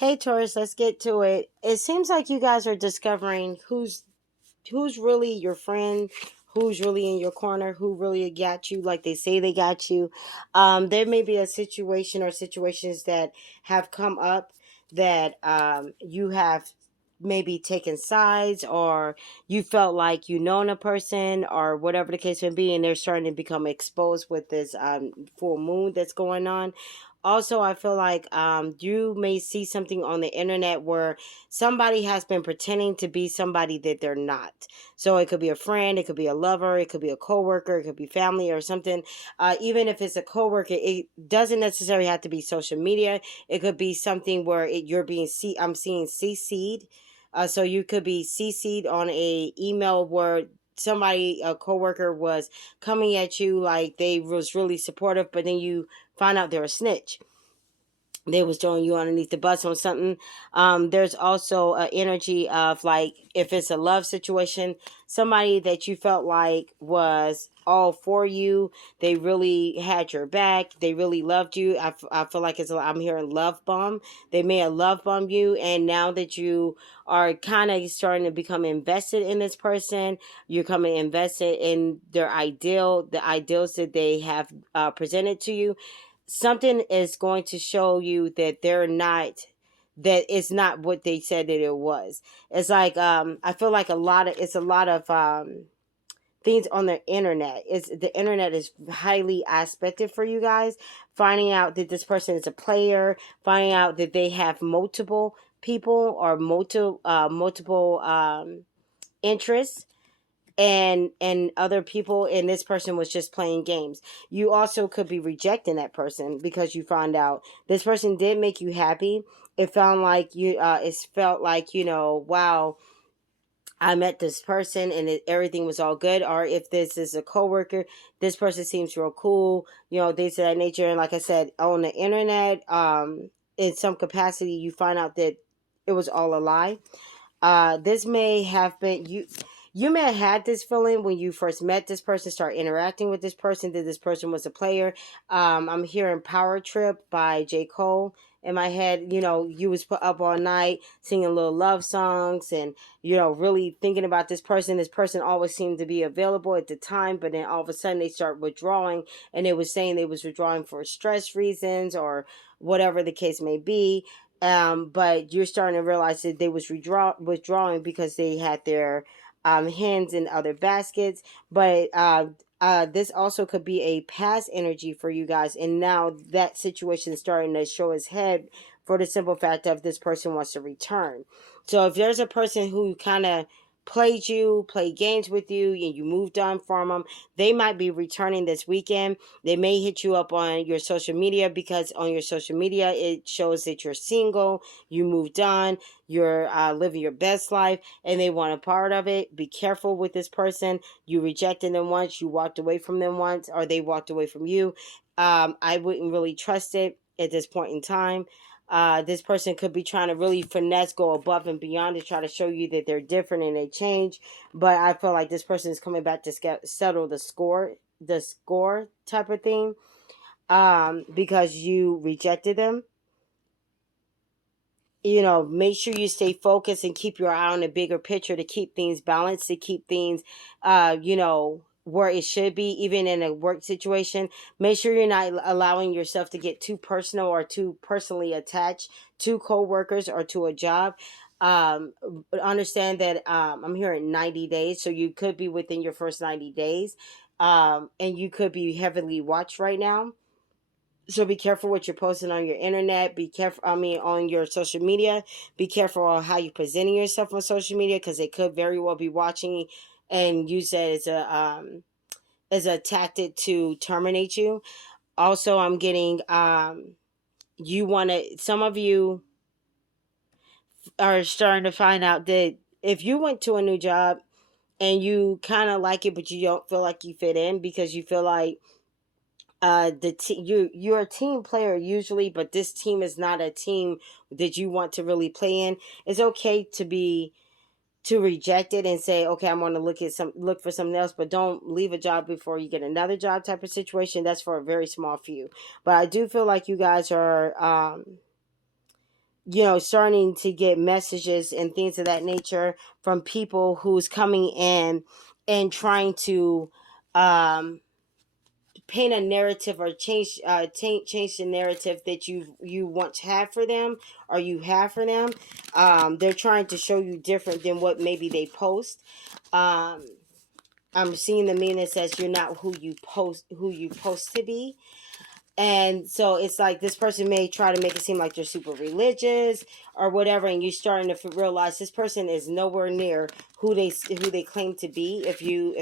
Hey Taurus, let's get to it. It seems like you guys are discovering who's really your friend, who's really in your corner, who really got you like they say they got you. There may be a situation or situations that have come up that you have maybe taken sides, or you felt like you known a person or whatever the case may be, and they're starting to become exposed with this full moon that's going on. Also, I feel like you may see something on the internet where somebody has been pretending to be somebody that they're not. So it could be a friend, it could be a lover, it could be a coworker, it could be family or something. Even if it's a coworker, it doesn't necessarily have to be social media. It could be something where you're being I'm seeing CC'd. So you could be CC'd on a email where somebody, a coworker, was coming at you like they was really supportive, but then you find out they're a snitch. They was throwing you underneath the bus on something. There's also an energy of like, if it's a love situation, somebody that you felt like was all for you, they really had your back, they really loved you. I feel like I'm hearing love bomb. They may have love bombed you, and now that you are kind of starting to become invested in this person, you're coming invested in their the ideals that they have presented to you. Something is going to show you that that it's not what they said that it was. It's like I feel like it's a lot of things on the internet. It's the internet is highly aspected for you guys, finding out that this person is a player, finding out that they have multiple people or multiple interests and other people, and this person was just playing games. You also could be rejecting that person because you found out this person did make you happy. It felt like, wow, I met this person and everything was all good. Or if this is a coworker, this person seems real cool, things of that nature. And like I said, on the internet, in some capacity, you find out that it was all a lie. This may have been you. You may have had this feeling when you first met this person, start interacting with this person, that this person was a player. I'm hearing "Power Trip" by J. Cole in my head. You was put up all night singing little love songs, and really thinking about this person. This person always seemed to be available at the time, but then all of a sudden they start withdrawing, and they was saying they was withdrawing for stress reasons or whatever the case may be. But you're starting to realize that they was withdrawing because they had their hands in other baskets. But this also could be a past energy for you guys, and now that situation is starting to show its head for the simple fact of this person wants to return. So if there's a person who kind of played games with you, and you moved on from them, they might be returning this weekend. They may hit you up on your social media, because on your social media it shows that you're single, you moved on, you're living your best life, and they want a part of it. Be careful with this person. You rejected them once, you walked away from them once, or they walked away from you. I wouldn't really trust it at this point in time. This person could be trying to really finesse, go above and beyond to try to show you that they're different and they change. But I feel like this person is coming back to settle the score type of thing, because you rejected them. Make sure you stay focused and keep your eye on the bigger picture, to keep things balanced, to keep things where it should be. Even in a work situation, make sure you're not allowing yourself to get too personal or too personally attached to coworkers or to a job. But understand that I'm hearing 90 days, so you could be within your first 90 days, and you could be heavily watched right now. So be careful what you're posting on your internet. Be careful, on your social media. Be careful on how you're presenting yourself on social media, because they could very well be watching and use that as a tactic to terminate you. Also, I'm getting some of you are starting to find out that if you went to a new job and you kind of like it, but you don't feel like you fit in, because you feel like you're a team player usually, but this team is not a team that you want to really play in. It's okay to reject it and say, okay, I'm going to look for something else, but don't leave a job before you get another job type of situation. That's for a very small few. But I do feel like you guys are starting to get messages and things of that nature from people who's coming in and trying to um, paint a narrative or change the narrative that you once had for them or you have for them. They're trying to show you different than what maybe they post. Um, I'm seeing the meaning that says you're not who you post to be. And so it's like this person may try to make it seem like they're super religious or whatever, and you're starting to realize this person is nowhere near who they claim to be. If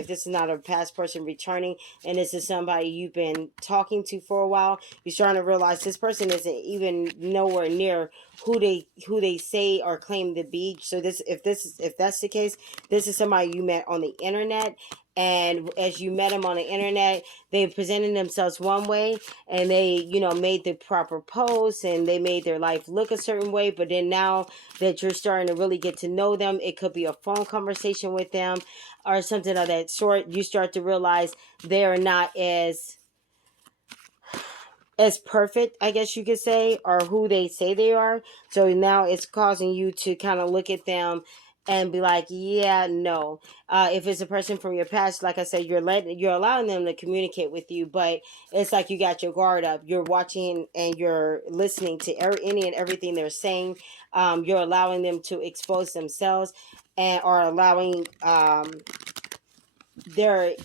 this is not a past person returning, and this is somebody you've been talking to for a while, you're starting to realize this person isn't even nowhere near who they say or claim to be. So if that's the case, this is somebody you met on the internet, and as you met them on the internet, they presented themselves one way, and they made the proper posts, and they made their life look a certain way. But then now that you're starting to really get to know them, it could be a phone conversation with them or something of that sort, you start to realize they are not as perfect, I guess you could say, or who they say they are. So now it's causing you to kind of look at them and be like, yeah, no. If it's a person from your past, like I said, you're allowing them to communicate with you, but it's like you got your guard up. You're watching and you're listening to any and everything they're saying. You're allowing them to expose themselves, and or allowing the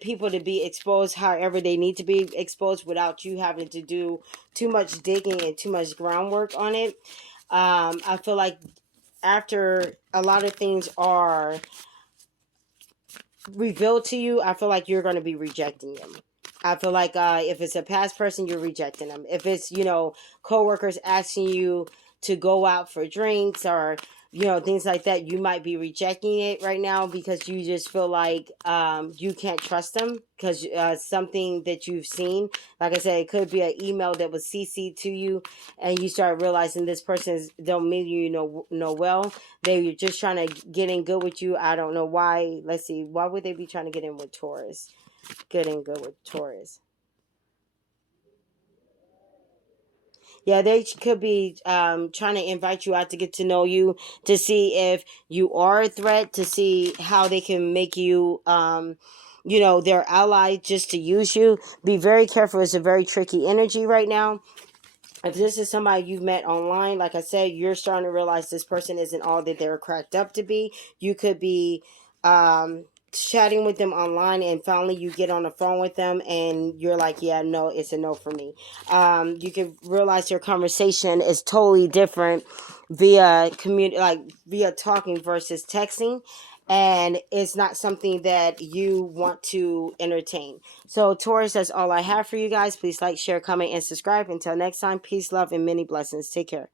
people to be exposed however they need to be exposed without you having to do too much digging and too much groundwork on it. I feel like after a lot of things are revealed to you, I feel like you're going to be rejecting them. I feel like if it's a past person, you're rejecting them. If it's, coworkers asking you to go out for drinks or, things like that, you might be rejecting it right now because you just feel like you can't trust them because something that you've seen. Like I said, it could be an email that was CC'd to you, and you start realizing this person don't mean you know well. They're just trying to get in good with you. I don't know why. Let's see. Why would they be trying to get in with Taurus? Good and good with Taurus. Yeah, they could be trying to invite you out to get to know you, to see if you are a threat, to see how they can make you, their ally just to use you. Be very careful. It's a very tricky energy right now. If this is somebody you've met online, like I said, you're starting to realize this person isn't all that they're cracked up to be. You could be chatting with them online, and finally you get on the phone with them and you're like, yeah, no, it's a no for me. You can realize your conversation is totally different via via talking versus texting, and it's not something that you want to entertain. So, Taurus, that's all I have for you guys. Please like, share, comment, and subscribe. Until next time, peace, love, and many blessings. Take care.